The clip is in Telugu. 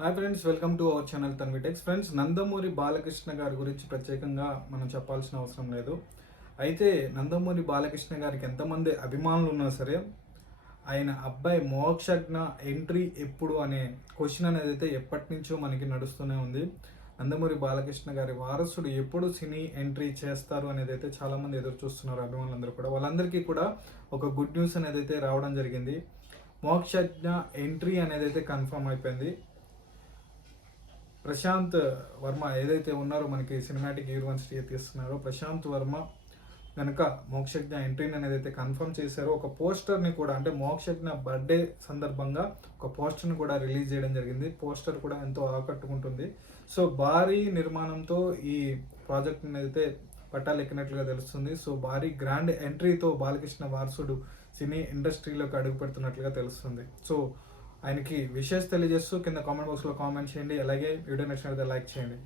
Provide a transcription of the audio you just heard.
Hi friends, welcome to our channel తన్విటెక్స్. Friends, Nandamuri Balakrishna గారి గురించి ప్రత్యేకంగా మనం చెప్పాల్సిన అవసరం లేదు. అయితే నందమూరి బాలకృష్ణ గారికి ఎంతమంది అభిమానులు ఉన్నా సరే, ఆయన అబ్బాయి మోక్షజ్ఞ ఎంట్రీ ఎప్పుడు అనే క్వశ్చన్ అనేది అయితే ఎప్పటి నుంచో మనకి నడుస్తూనే ఉంది. నందమూరి బాలకృష్ణ గారి వారసుడు ఎప్పుడు సినీ ఎంట్రీ చేస్తారు అనేది అయితే చాలామంది ఎదురు చూస్తున్నారు, అభిమానులందరూ కూడా. వాళ్ళందరికీ కూడా ఒక గుడ్ న్యూస్ అనేది అయితే రావడం జరిగింది. మోక్షజ్ఞ ఎంట్రీ అనేది అయితే కన్ఫర్మ్ అయిపోయింది. ప్రశాంత్ వర్మ ఏదైతే ఉన్నారో, మనకి సినిమాటిక్ యూనివర్సిటీ తీస్తున్నారో ప్రశాంత్ వర్మ కనుక మోక్షజ్ఞ ఎంట్రీని అనేది అయితే కన్ఫర్మ్ చేశారో, ఒక పోస్టర్ని కూడా, అంటే మోక్షజ్ఞ బర్త్డే సందర్భంగా ఒక పోస్టర్ని కూడా రిలీజ్ చేయడం జరిగింది. పోస్టర్ కూడా ఎంతో ఆకట్టుకుంటుంది. సో భారీ నిర్మాణంతో ఈ ప్రాజెక్ట్ అయితే పట్టాలెక్కినట్లుగా తెలుస్తుంది. సో భారీ గ్రాండ్ ఎంట్రీతో బాలకృష్ణ వారసుడు సినీ ఇండస్ట్రీలోకి అడుగు పెడుతున్నట్లుగా తెలుస్తుంది. సో ఆయనకి విషెస్ తెలియజేస్తూ కింద కామెంట్ బాక్స్లో కామెంట్ చేయండి. అలాగే వీడియో నచ్చినట్లయితే లైక్ చేయండి.